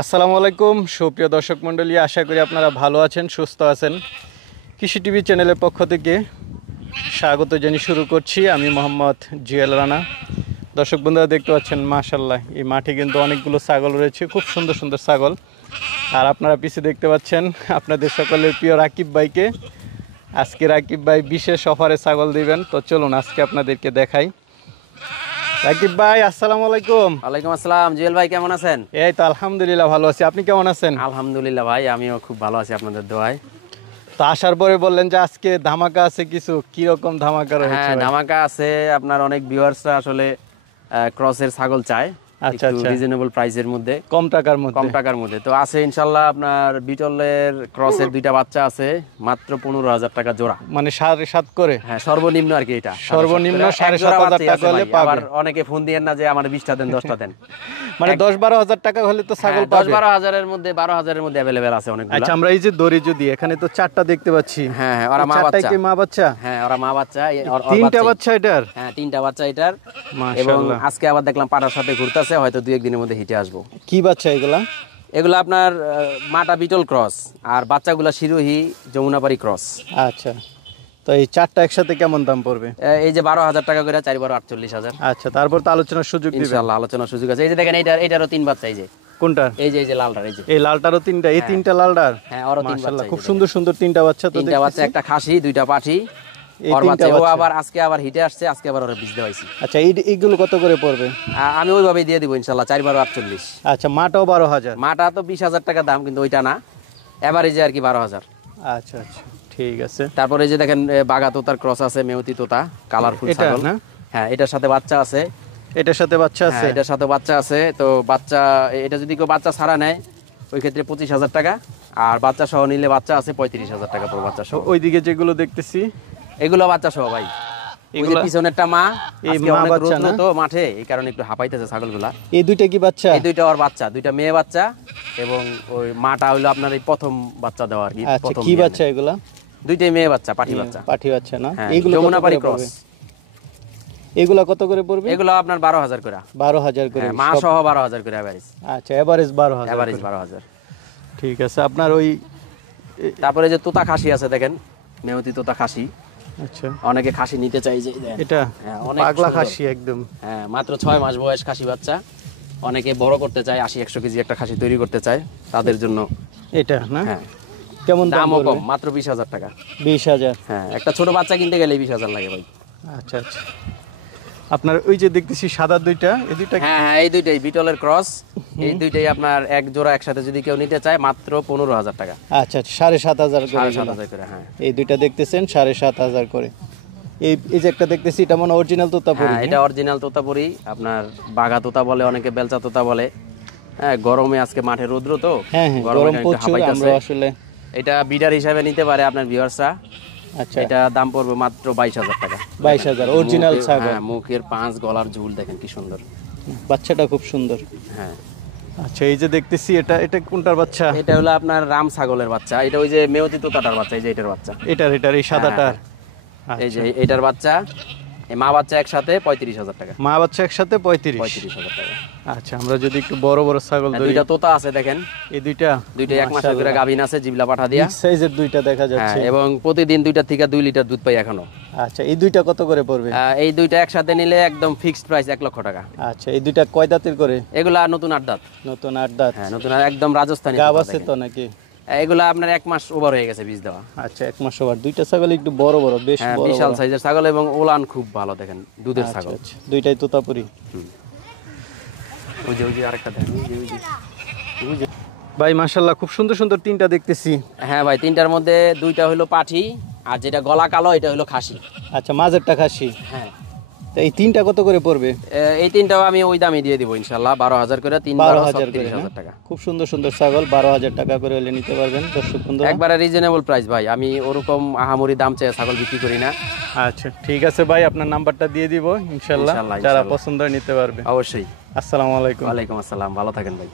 আসসালামু আলাইকুম সুপ্রিয় দর্শক মণ্ডলী, আশা করি আপনারা ভালো আছেন, সুস্থ আছেন। কৃষি টিভি চ্যানেলের পক্ষ থেকে স্বাগত জানিয়ে শুরু করছি। আমি মোহাম্মদ জুয়েল রানা। দর্শক বন্ধুরা দেখতে পাচ্ছেন মাশাআল্লাহ এই মাঠে কিন্তু অনেকগুলো ছাগল রয়েছে, খুব সুন্দর সুন্দর ছাগল। আর আপনারা পিছিয়ে দেখতে পাচ্ছেন আপনাদের সকলের প্রিয় রাকিব ভাইকে। আজকে রাকিব ভাই বিশেষ অফারে ছাগল দিবেন, তো চলুন আজকে আপনাদেরকে দেখাই। রাকিব ভাই আসসালামু আলাইকুম। ওয়ালাইকুম আসসালাম। জুয়েল ভাই কেমন আছেন? এই তো আলহামদুলিল্লাহ ভালো আছি, আপনি কেমন আছেন? আলহামদুলিল্লাহ ভাই, আমিও খুব ভালো আছি আপনাদের দোয়ায়। তো আসার পরে বললেন যে আজকে ধামাকা আছে কিছু, কি রকম ধামাকা রয়েছে? হ্যাঁ, ধামাকা আছে। আপনার অনেক ভিউয়ার্সরা আসলে ক্রসের ছাগল চায়, আচ্ছা আচ্ছা, রিজনেবল প্রাইসের মধ্যে, কম টাকার মধ্যে। তো আছে ইনশাআল্লাহ। আপনার বিটলের ক্রসের দুইটা বাচ্চা আছে মাত্র 15,000 টাকা জোড়া, মানে 7.5 করে। হ্যাঁ, সর্বনিম্ন আর কি। এটা সর্বনিম্ন 7,500 টাকা হলে পাবে। আবার অনেকে ফোন দিয়েন না যে আমার 20টা দেন 10টা দেন। মানে 10-12 হাজার টাকা হলে তো ছাগল পাবে। 10-12 হাজারের মধ্যে, 12 হাজারের মধ্যে अवेलेबल আছে অনেকগুলো। আচ্ছা, আমরা এই যে দড়ি যদি এখানে তো 4টা দেখতে পাচ্ছি। হ্যাঁ হ্যাঁ, ওরা মা বাচ্চা। 4টাই কি মা বাচ্চা? হ্যাঁ, ওরা মা বাচ্চা। 3টা বাচ্চা এটার? হ্যাঁ, 3টা বাচ্চা এটার। এবং মাশাআল্লাহ, আজকে আবার দেখলাম পাটার সাথে ঘুরতেছে, হয়তো 2-1 দিনের মধ্যে হিটে আসবো। কি বাচ্চা এগুলা? এগুলো আপনার মাটা বিটল ক্রস, আর বাচ্চাগুলা শিরোহী যমুনাপাড়ি ক্রস। আচ্ছা, তো এই 4টা একসাথে কেমন দাম পড়বে? এই যে 12,000 টাকা করে, 4-12 48,000। আচ্ছা, তারপর তো আলোচনার সুযোগ দিবেন ইনশাআল্লাহ, আলোচনার সুযোগ আছে। এই যে দেখেন, এটারও 3 বাচ্চা। এই যে কোনটা? এই যে লালটার। এই যে এই লালটারও 3টা? এই 3টা লালটার? হ্যাঁ, ওরও 3 বাচ্চা। খুব সুন্দর সুন্দর 3টা বাচ্চা। তো 3টা বাচ্চা, একটা খাসি, 2টা পাঠি। ওর বাচ্চা ও আবার আজকে আবার হিটে আসছে, আজকে আবার ওরা বীজ দেওয়াইছি। আচ্ছা, এইগুলো কত করে পড়বে? আমি ওইভাবেই দিয়ে দিব ইনশাআল্লাহ, 4-12 48। আচ্ছা, মাটাও 12,000? মাটা তো 20,000 টাকা দাম, কিন্তু ওইটা না, এভারেজে আর কি 12,000। আচ্ছা আচ্ছা, ঠিক আছে। তারপরে এই যে দেখেন বাগা তোতার ক্রস আছে, মেয়তি তোতা, কালারফুল ছাগল। হ্যাঁ, এটার সাথে বাচ্চা আছে। এটার সাথে বাচ্চা আছে? এটার সাথে বাচ্চা আছে। তো বাচ্চা, এটা যদি কেউ বাচ্চা ছাড়া নেয় ওই ক্ষেত্রে 25,000 টাকা, আর বাচ্চা সহ নিলে বাচ্চা আছে 35,000 টাকা পর বাচ্চা সহ। ওইদিকে যেগুলো দেখতেছি এগুলো বাচ্চা সহ ভাই। এগুলো পিছনেরটা মা। এই আজকে মা অনেক বাচ্চা রোদ তো মাঠে, এই কারণে একটু হাঁপাইতেছে ছাগলগুলা। এই দুইটা কি বাচ্চা? এই দুইটা ওর বাচ্চা, দুইটা মেয়ে বাচ্চা। এবং ওই মাটা হলো আপনার এই প্রথম বাচ্চা দেওয়া আর কি। আচ্ছা, কি বাচ্চা এগুলা? দুইটাই মেয়ে বাচ্চা, পাঠি বাচ্চা। পাঠি বাচ্চা না? এইগুলো যমুনাপাড়ি ক্রস। এগুলা কত করে পড়বে? এগুলো আপনার 12,000 করে। 12,000 করে মা সহ 12,000 করে এভারেজ। আচ্ছা, এভারেজ 12,000। এভারেজ 12,000। ঠিক আছে। আপনার ওই তারপরে যে তোতা খাসি আছে দেখেন, মেয়তি তোতা খাসি। আচ্ছা, অনেকে খাসি নিতে চাই যে এটা পাগলা খাসি একদম। হ্যাঁ, মাত্র 6 মাস বয়স খাসি বাচ্চা। অনেকে বড় করতে চায়, 80-100 কেজি একটা খাসি তৈরি করতে চায়, তাদের জন্য এটা না? হ্যাঁ, কেমন দামও কম, মাত্র 20,000 টাকা। 20,000? হ্যাঁ, একটা ছোট বাচ্চা কিনতে গেলে 20,000 লাগে ভাই। আচ্ছা আচ্ছা। আপনার ওই যে দেখতেছি সাদা দুইটা, এই দুইটা? হ্যাঁ, এই দুইটাই বিটলের ক্রস। এই দুইটাই আপনার এক জোড়া একসাথে যদি কেউ নিতে চায় মাত্র 15,000 টাকা। আচ্ছা, 7,500 করে। 7,500 করে। হ্যাঁ, এই দুইটা দেখতেছেন 7,500 করে। এই যে একটা দেখতেছি, এটা মনে অরিজিনাল তোতাপুরি? হ্যাঁ, এটা অরিজিনাল তোতাপুরি। আপনার বাঘা তোতা বলে, অনেকে বেলচা তোতা বলে। হ্যাঁ, গরমে আজকে মাঠে রৌদ্র তো, হ্যাঁ হ্যাঁ, গরম প্রচুর। আমরা আসলে এটা বিডার হিসাবে নিতে পারে আপনার ভিউয়ার্সরা। আচ্ছা, এটা দাম পড়বে মাত্র 22,000 টাকা। 22,000 অরিজিনাল ছাগল। হ্যাঁ, মুখের পাঁচ, গলার ঝুল দেখেন কি সুন্দর। বাচ্চাটা খুব সুন্দর। হ্যাঁ। আচ্ছা, এই যে দেখতেছি এটা কোনটার বাচ্চা? এটা হলো আপনার রাম ছাগলের বাচ্চা। এটা ওই যে মেয়তি তোতাটার বাচ্চা। এই যে এটার বাচ্চা। এটার এই সাদাটার? এই যে এটার বাচ্চা, এই মা বাচ্চা একসাথে 35,000 টাকা। মা বাচ্চা একসাথে 35,000 টাকা। আচ্ছা, আমরা যদি একটু বড় বড় ছাগল ধরি। দুইটা তোতা আছে দেখেন, এই দুইটা 1 মাসের করে গাভিন আছে, জিবলা পাঠা দিয়া। সাইজের দুইটা দেখা যাচ্ছে। এবং প্রতিদিন 2 থেকে 2 লিটার দুধ পাই এখনো। আচ্ছা, এই দুইটা কত করে পড়বে? এই দুইটা একসাথে নিলে একদম ফিক্সড প্রাইস 1 লক্ষ টাকা। আচ্ছা, এই দুইটা কয় দাঁতের করে? এগুলা নতুন 8 দাঁত। নতুন 8 দাঁত? হ্যাঁ, নতুন, একদম রাজস্থানি গাব আছে তো নাকি? এগুলা আপনার 1 মাস ওভার হয়ে গেছে বীজ দেওয়া। আচ্ছা, 1 মাস ওভার। দুইটা ছাগল একটু বড় বড়, বেশ বড়, বিশাল সাইজের ছাগল এবং ওলান খুব ভালো দেখেন, দুধের ছাগল। আচ্ছা, দুইটাই তোতাপুরি। ওই যে আরেকটা দেখেন, ওই যে ভাই মাশাআল্লাহ, খুব সুন্দর সুন্দর 3টা দেখতেছি। হ্যাঁ ভাই, 3টার মধ্যে 2টা হলো পাঠি, আর যেটা গলা কালো এটা হলো খাসি। আচ্ছা, মাঝেরটা খাসি। হ্যাঁ, তো এই 3টা কত করে পড়বে? এই 3টাও আমি ওই দামে দিয়ে দিব ইনশাআল্লাহ, 12,000 করে। 12,000 টাকা। খুব সুন্দর সুন্দর ছাগল, 12,000 টাকা করে হলে নিতে পারবেন দর্শক বন্ধুরা। একবারে রিজনেবল প্রাইস ভাই, আমি ওরকম আহামরি দাম চেয়ে ছাগল বিক্রি করি না। আচ্ছা, ঠিক আছে ভাই, আপনার নাম্বারটা দিয়ে দিব ইনশাআল্লাহ, যারা পছন্দ হয় নিতে পারবে। অবশ্যই। আসসালামু আলাইকুম। ওয়ালাইকুম আসসালাম, ভালো থাকেন ভাই।